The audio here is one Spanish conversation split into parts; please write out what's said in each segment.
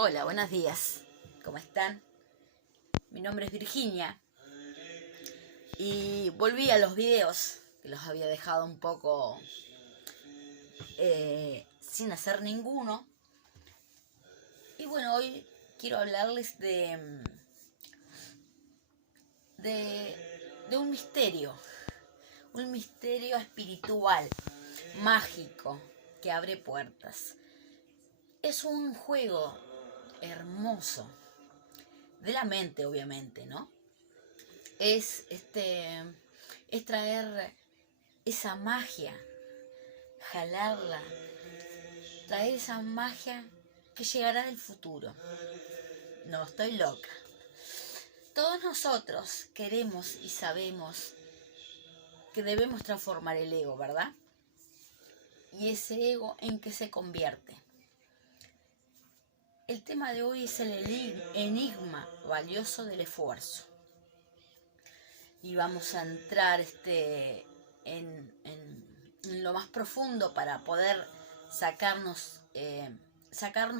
Hola, buenos días. ¿Cómo están? Mi nombre es Virginia y volví a los videos que los había dejado un poco sin hacer ninguno. Y bueno, hoy quiero hablarles de un misterio espiritual, mágico, que abre puertas. Es un juego hermoso, de la mente obviamente, ¿no? Es es traer esa magia, jalarla, traer esa magia que llegará del futuro. No estoy loca. Todos nosotros queremos y sabemos que debemos transformar el ego, ¿verdad? ¿Y ese ego en qué se convierte? El tema de hoy es el enigma valioso del esfuerzo. Y vamos a entrar en lo más profundo para poder sacarnos,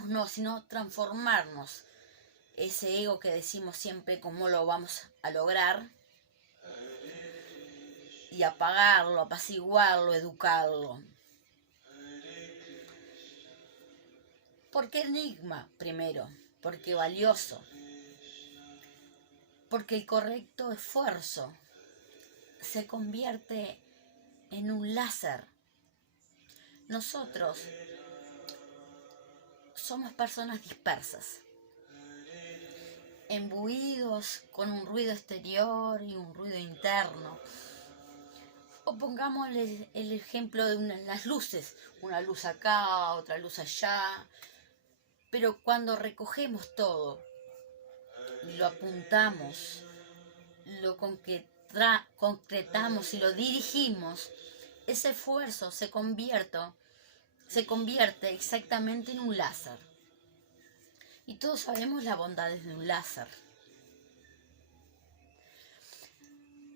no, sino transformarnos ese ego que decimos siempre cómo lo vamos a lograr y apagarlo, apaciguarlo, educarlo. ¿Por qué enigma? Primero, porque valioso, porque el correcto esfuerzo se convierte en un láser. Nosotros somos personas dispersas, embuidos con un ruido exterior y un ruido interno. O pongámosle el ejemplo de las luces, una luz acá, otra luz allá, pero cuando recogemos todo y lo apuntamos, lo concretamos y lo dirigimos, ese esfuerzo se convierte exactamente en un láser. Y todos sabemos las bondades de un láser.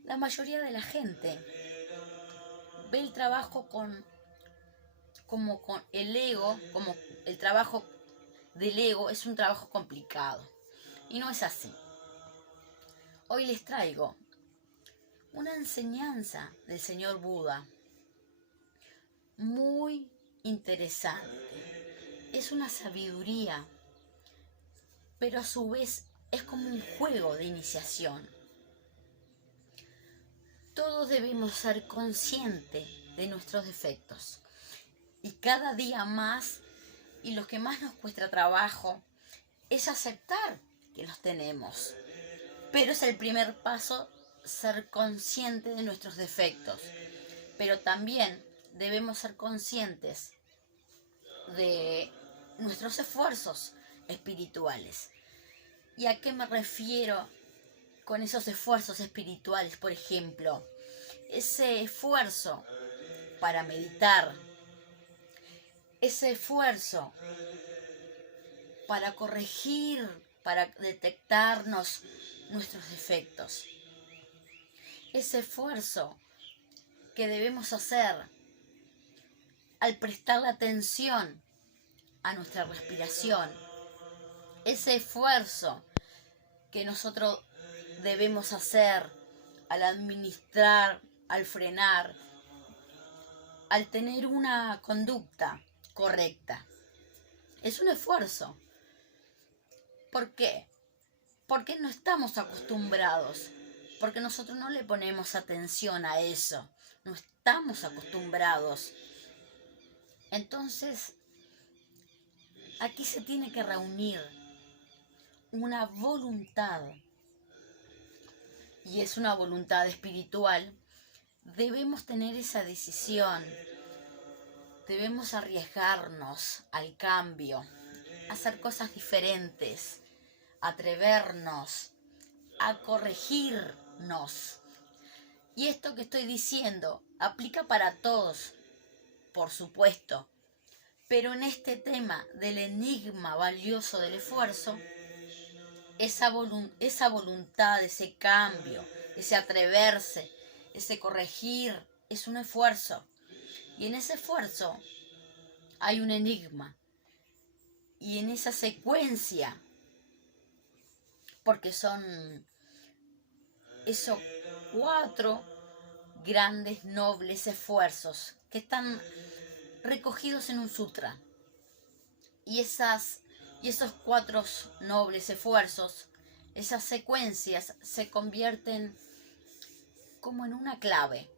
La mayoría de la gente ve el trabajo con el ego, como el trabajo del ego es un trabajo complicado. Y no es así. Hoy les traigo una enseñanza del señor Buda muy interesante. Es una sabiduría, pero a su vez es como un juego de iniciación. Todos debemos ser conscientes de nuestros defectos. Y cada día más, y lo que más nos cuesta trabajo, es aceptar que los tenemos. Pero es el primer paso ser consciente de nuestros defectos. Pero también debemos ser conscientes de nuestros esfuerzos espirituales. ¿Y a qué me refiero con esos esfuerzos espirituales? Por ejemplo, ese esfuerzo para meditar, ese esfuerzo para corregir, para detectarnos nuestros defectos, ese esfuerzo que debemos hacer al prestar la atención a nuestra respiración, ese esfuerzo que nosotros debemos hacer al administrar, al frenar, al tener una conducta correcta. Es un esfuerzo. ¿Por qué? Porque no estamos acostumbrados, porque nosotros no le ponemos atención a eso, no estamos acostumbrados. Entonces, aquí se tiene que reunir una voluntad, y es una voluntad espiritual. Debemos tener esa decisión, debemos arriesgarnos al cambio, hacer cosas diferentes, atrevernos a corregirnos. Y esto que estoy diciendo aplica para todos, por supuesto, pero en este tema del enigma valioso del esfuerzo, esa voluntad, ese cambio, ese atreverse, ese corregir, es un esfuerzo. Y en ese esfuerzo hay un enigma. Y en esa secuencia, porque son esos 4 grandes, nobles esfuerzos que están recogidos en un sutra. Y esos 4 nobles esfuerzos, esas secuencias se convierten como en una clave.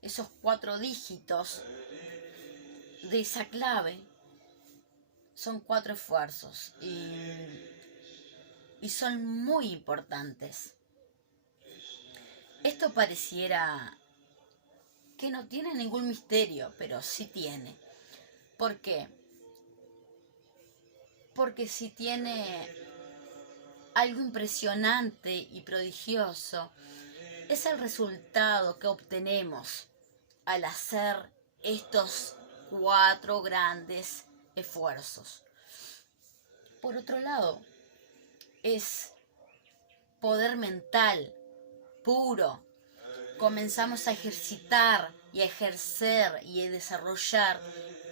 Esos 4 dígitos de esa clave son 4 esfuerzos y son muy importantes. Esto pareciera que no tiene ningún misterio, pero sí tiene. ¿Por qué? Porque sí tiene algo impresionante y prodigioso. Es el resultado que obtenemos al hacer estos 4 grandes esfuerzos. Por otro lado, es poder mental puro. Comenzamos a ejercitar y a ejercer y a desarrollar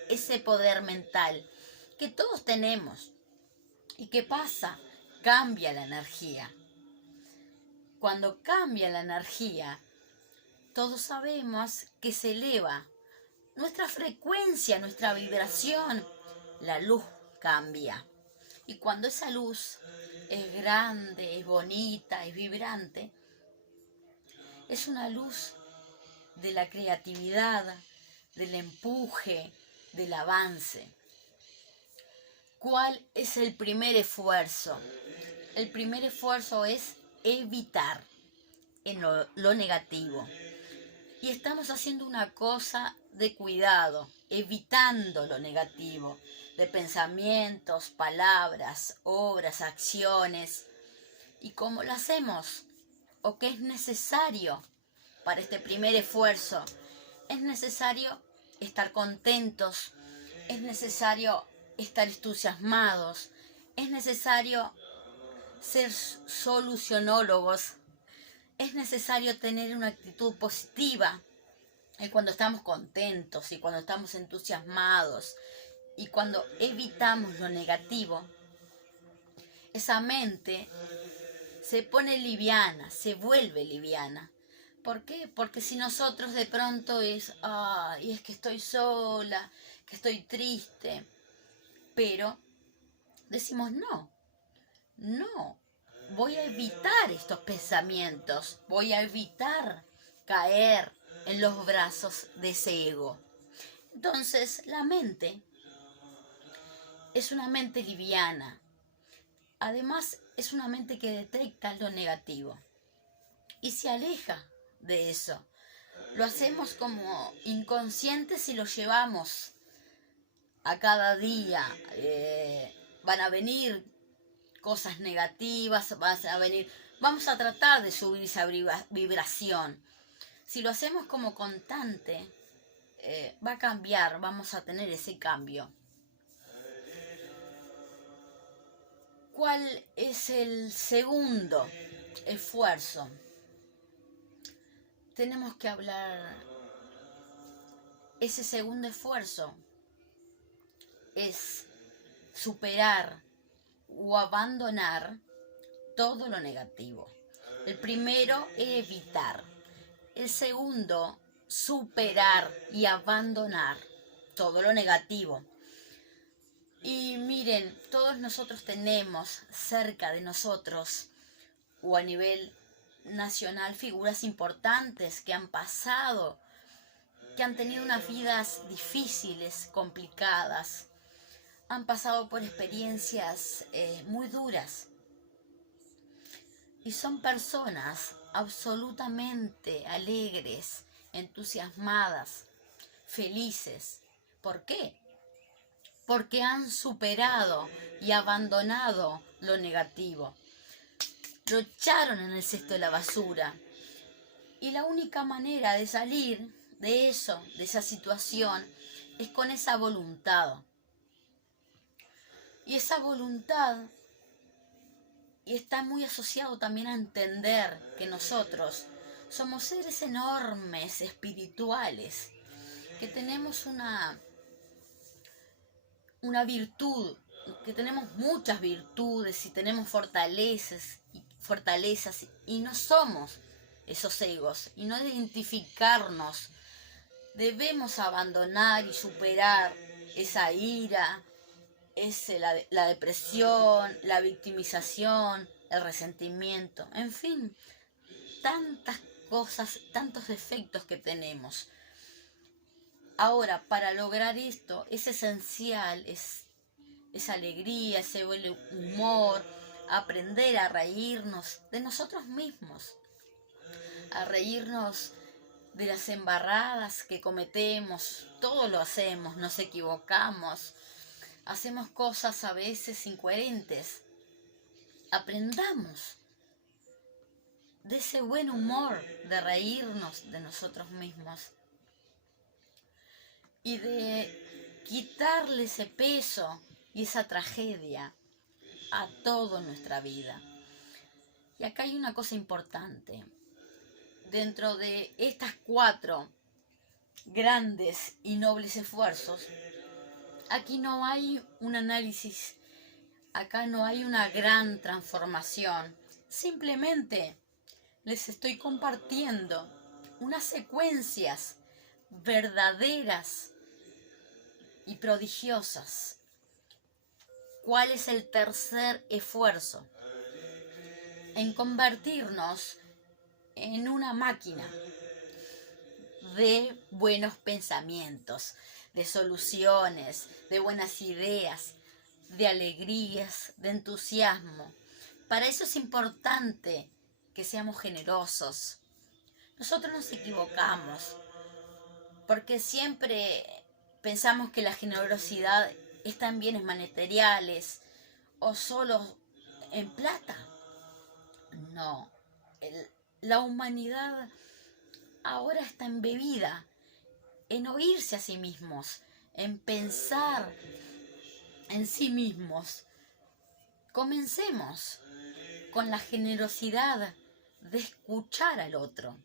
ese poder mental que todos tenemos. ¿Y qué pasa? Cambia la energía. Cuando cambia la energía, todos sabemos que se eleva nuestra frecuencia, nuestra vibración. La luz cambia. Y cuando esa luz es grande, es bonita, es vibrante, es una luz de la creatividad, del empuje, del avance. ¿Cuál es el primer esfuerzo? El primer esfuerzo es evitar en lo negativo. Y estamos haciendo una cosa de cuidado, evitando lo negativo, de pensamientos, palabras, obras, acciones. ¿Y cómo lo hacemos? ¿O qué es necesario para este primer esfuerzo? Es necesario estar contentos, es necesario estar entusiasmados, es necesario ser solucionólogos, es necesario tener una actitud positiva. Y cuando estamos contentos y cuando estamos entusiasmados y cuando evitamos lo negativo, esa mente se pone liviana, se vuelve liviana. ¿Por qué? Porque si nosotros de pronto es que estoy sola, que estoy triste, pero decimos no, voy a evitar estos pensamientos, voy a evitar caer en los brazos de ese ego. Entonces la mente es una mente liviana. Además es una mente que detecta lo negativo y se aleja de eso. Lo hacemos como inconscientes y lo llevamos a cada día. Van a venir cosas negativas, vamos a tratar de subir esa vibración. Si lo hacemos como constante, va a cambiar, vamos a tener ese cambio. ¿Cuál es el segundo esfuerzo? Tenemos que hablar. Ese segundo esfuerzo es superar o abandonar todo lo negativo. El primero, evitar. El segundo, superar y abandonar todo lo negativo. Y miren, todos nosotros tenemos cerca de nosotros o a nivel nacional figuras importantes que han pasado, que han tenido unas vidas difíciles, complicadas, han pasado por experiencias muy duras y son personas absolutamente alegres, entusiasmadas, felices. ¿Por qué? Porque han superado y abandonado lo negativo. Lo echaron en el cesto de la basura. Y la única manera de salir de eso, de esa situación, es con esa voluntad. Y esa voluntad y está muy asociado también a entender que nosotros somos seres enormes, espirituales, que tenemos una virtud que tenemos muchas virtudes y tenemos fortalezas y no somos esos egos y no identificarnos. Debemos abandonar y superar esa ira, la depresión, la victimización, el resentimiento, en fin, tantas cosas, tantos defectos que tenemos. Ahora, para lograr esto es esencial, esa alegría, ese buen humor, aprender a reírnos de nosotros mismos, a reírnos de las embarradas que cometemos. Todo lo hacemos, nos equivocamos, hacemos cosas a veces incoherentes. Aprendamos de ese buen humor, de reírnos de nosotros mismos y de quitarle ese peso y esa tragedia a toda nuestra vida. Y acá hay una cosa importante. Dentro de estas 4 grandes y nobles esfuerzos, aquí no hay un análisis, acá no hay una gran transformación. Simplemente les estoy compartiendo unas secuencias verdaderas y prodigiosas. ¿Cuál es el tercer esfuerzo? En convertirnos en una máquina de buenos pensamientos, de soluciones, de buenas ideas, de alegrías, de entusiasmo. Para eso es importante que seamos generosos. Nosotros nos equivocamos porque siempre pensamos que la generosidad está en bienes materiales o solo en plata. No, la humanidad ahora está embebida en oírse a sí mismos, en pensar en sí mismos. Comencemos con la generosidad de escuchar al otro,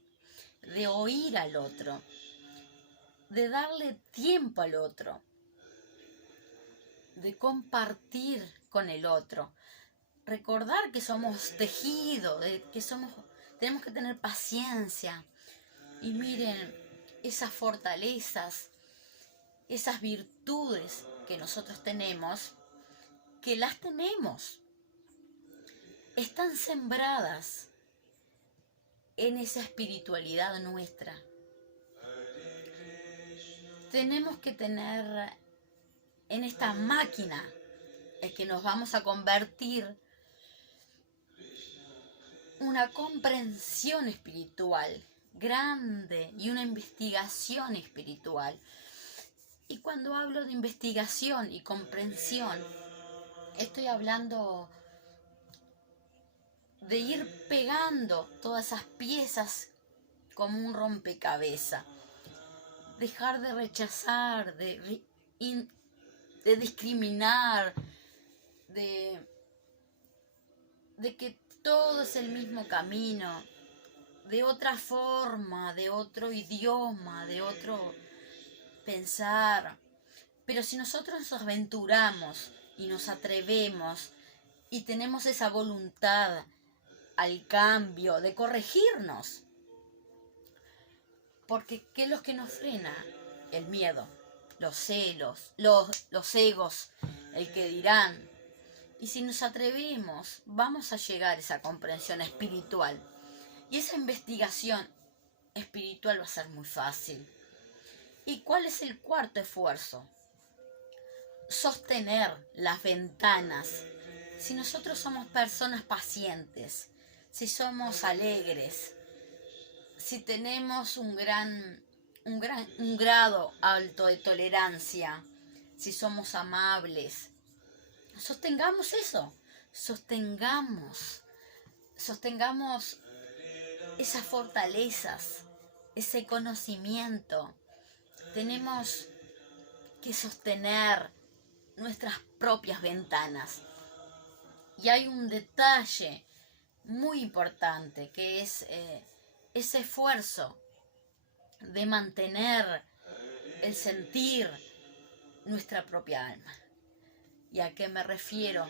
de oír al otro, de darle tiempo al otro, de compartir con el otro. Recordar que somos tejido, tenemos que tener paciencia. Y miren, esas fortalezas, esas virtudes que nosotros tenemos, que las tenemos, están sembradas en esa espiritualidad nuestra. Tenemos que tener en esta máquina en que nos vamos a convertir una comprensión espiritual grande y una investigación espiritual. Y cuando hablo de investigación y comprensión, estoy hablando de ir pegando todas esas piezas como un rompecabezas. Dejar de rechazar, de discriminar, de que todo es el mismo camino, de otra forma, de otro idioma, de otro pensar. Pero si nosotros nos aventuramos y nos atrevemos y tenemos esa voluntad al cambio, de corregirnos, porque ¿qué es lo que nos frena? El miedo, los celos, los egos, el que dirán. Y si nos atrevemos, vamos a llegar a esa comprensión espiritual. Y esa investigación espiritual va a ser muy fácil. ¿Y cuál es el cuarto esfuerzo? Sostener las ventanas. Si nosotros somos personas pacientes, si somos alegres, si tenemos un grado alto de tolerancia, si somos amables, sostengamos eso, sostengamos esas fortalezas, ese conocimiento. Tenemos que sostener nuestras propias ventanas. Y hay un detalle muy importante que es ese esfuerzo de mantener el sentir nuestra propia alma. ¿Y a qué me refiero?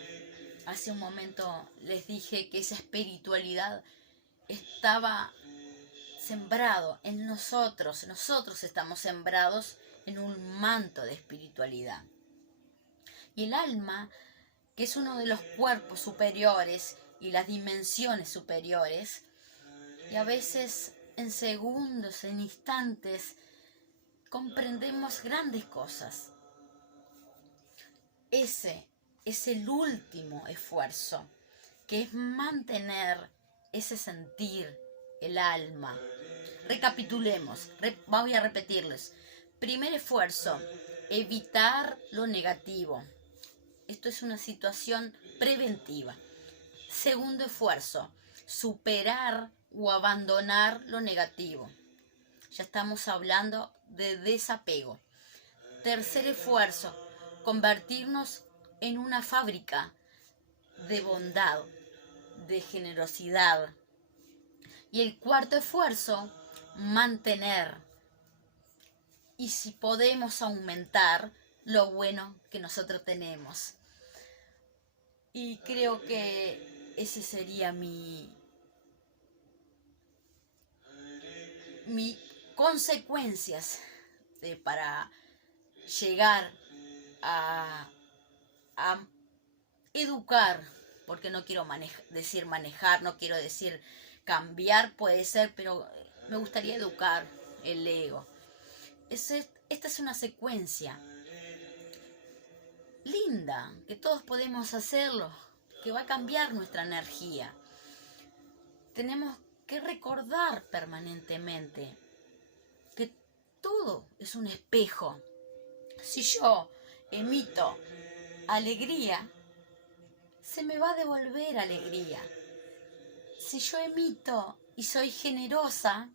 Hace un momento les dije que esa espiritualidad estaba sembrado en nosotros. Nosotros estamos sembrados en un manto de espiritualidad. Y el alma, que es uno de los cuerpos superiores y las dimensiones superiores, y a veces en segundos, en instantes, comprendemos grandes cosas. Ese es el último esfuerzo, que es mantener ese sentir, el alma. Recapitulemos, voy a repetirles. Primer esfuerzo, evitar lo negativo. Esto es una situación preventiva. Segundo esfuerzo, superar o abandonar lo negativo. Ya estamos hablando de desapego. Tercer esfuerzo, convertirnos en una fábrica de bondad, de generosidad. Y el cuarto esfuerzo, mantener. Y si podemos aumentar lo bueno que nosotros tenemos. Y creo que ese sería mi consecuencias para llegar a educar, porque no quiero decir manejar, no quiero decir cambiar, puede ser, pero me gustaría educar el ego. Esta es una secuencia linda, que todos podemos hacerlo, que va a cambiar nuestra energía. Tenemos que recordar permanentemente que todo es un espejo. Si yo emito alegría, se me va a devolver alegría. Si yo emito y soy generosa,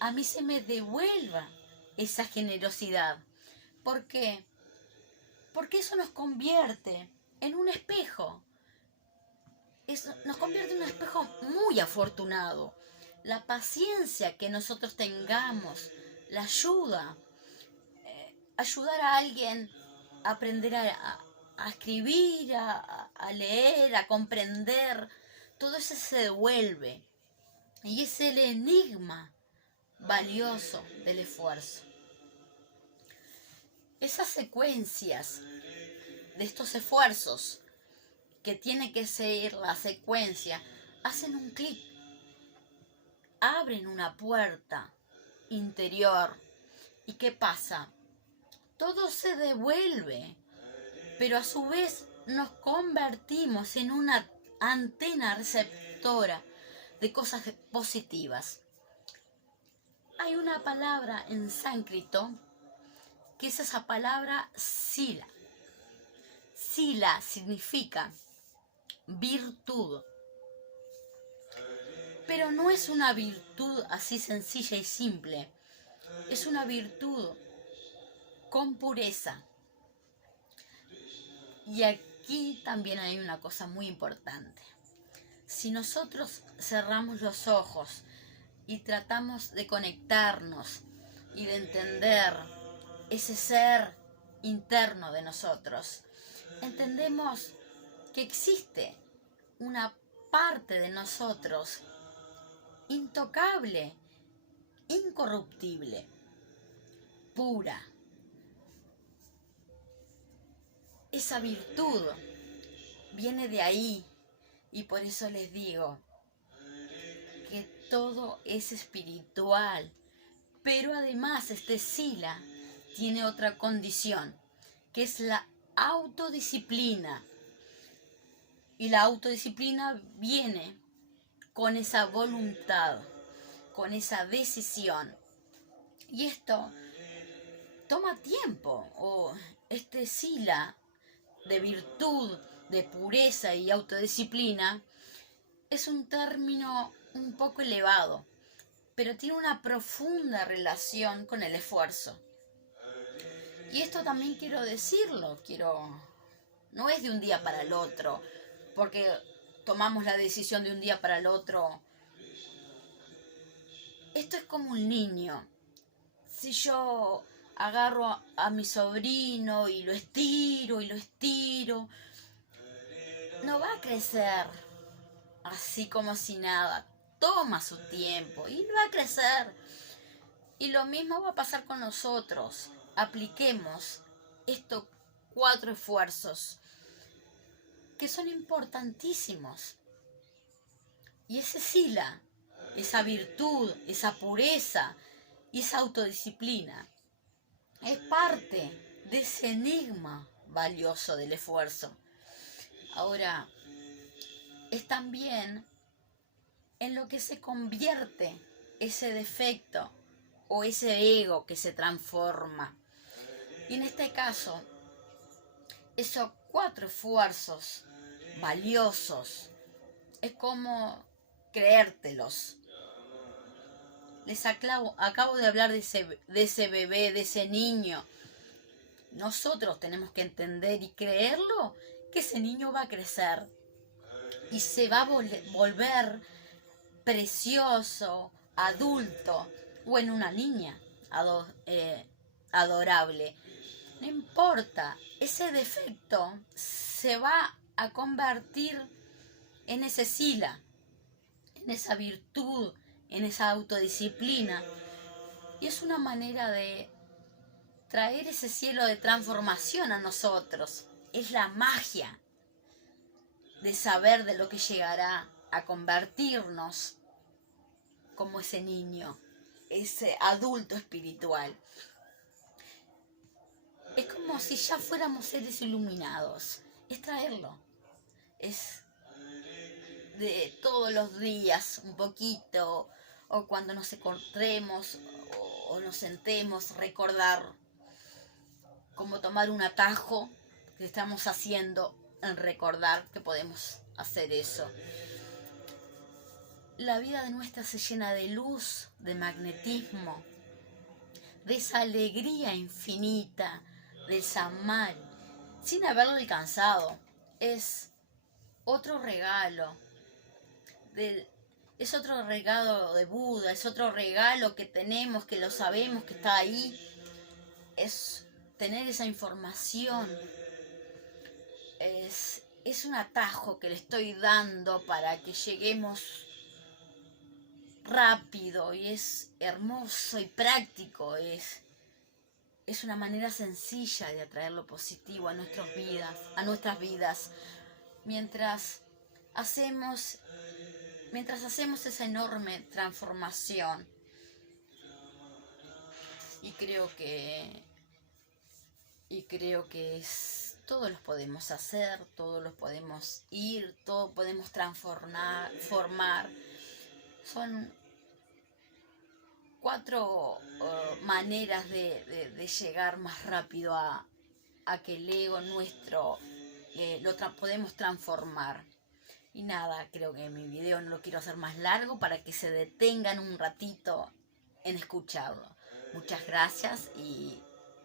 a mí se me devuelva esa generosidad. ¿Por qué? Porque eso nos convierte en un espejo. Nos convierte en un espejo muy afortunado. La paciencia que nosotros tengamos, la ayuda, ayudar a alguien a aprender a escribir, a leer, a comprender, todo eso se devuelve. Y es el enigma valioso del esfuerzo. Esas secuencias de estos esfuerzos, que tiene que seguir la secuencia, hacen un clic, abren una puerta interior. ¿Y qué pasa? Todo se devuelve, pero a su vez nos convertimos en una antena receptora de cosas positivas. Hay una palabra en sánscrito que es esa palabra sila. Sila significa virtud. Pero no es una virtud así sencilla y simple. Es una virtud con pureza. Y aquí también hay una cosa muy importante. Si nosotros cerramos los ojos y tratamos de conectarnos y de entender ese ser interno de nosotros, entendemos que existe una parte de nosotros intocable, incorruptible, pura. Esa virtud viene de ahí, y por eso les digo que todo es espiritual. Pero además este sila tiene otra condición, que es la autodisciplina. Y la autodisciplina viene con esa voluntad, con esa decisión. Y esto toma tiempo. Este sila de virtud, de pureza y autodisciplina es un término un poco elevado, pero tiene una profunda relación con el esfuerzo. Y esto también quiero decirlo, no es de un día para el otro, porque tomamos la decisión de un día para el otro. Esto es como un niño. Si yo agarro a mi sobrino y lo estiro y lo estiro, no va a crecer así como si nada. Toma su tiempo y va a crecer. Y lo mismo va a pasar con nosotros. Apliquemos estos 4 esfuerzos que son importantísimos. Y ese sila, esa virtud, esa pureza y esa autodisciplina es parte de ese enigma valioso del esfuerzo. Ahora, es también en lo que se convierte ese defecto o ese ego que se transforma. Y en este caso, esos 4 esfuerzos valiosos es como creértelos. Les acabo de hablar de ese bebé, de ese niño. Nosotros tenemos que entender y creerlo, que ese niño va a crecer y se va a volver precioso, adulto, o en una niña adorable. No importa, ese defecto se va a convertir en ese sila, en esa virtud, en esa autodisciplina. Y es una manera de traer ese cielo de transformación a nosotros. Es la magia de saber de lo que llegará a convertirnos como ese niño, ese adulto espiritual. Es como si ya fuéramos seres iluminados. Es traerlo. Es de todos los días un poquito, o cuando nos encontremos o nos sentemos, recordar, como tomar un atajo que estamos haciendo en recordar que podemos hacer eso. La vida de nuestra se llena de luz, de magnetismo, de esa alegría infinita, del Sammal, sin haberlo alcanzado. Es otro regalo, es otro regalo de Buda, es otro regalo que tenemos, que lo sabemos, que está ahí. Es tener esa información. Es un atajo que le estoy dando para que lleguemos rápido, y es hermoso y práctico. Es una manera sencilla de atraer lo positivo a nuestras vidas, mientras hacemos esa enorme transformación. Y creo que todos los podemos hacer, todos los podemos ir, todos podemos formar. Son 4 maneras de llegar más rápido a que el ego nuestro podemos transformar. Y nada, creo que mi video no lo quiero hacer más largo para que se detengan un ratito en escucharlo. Muchas gracias y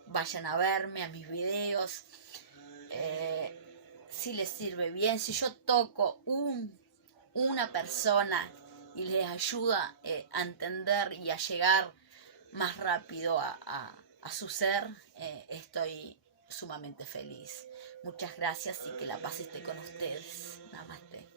vayan a verme a mis videos. Si les sirve bien, si yo toco una persona y les ayuda a entender y a llegar más rápido a su ser, estoy sumamente feliz. Muchas gracias y que la paz esté con ustedes. Namaste.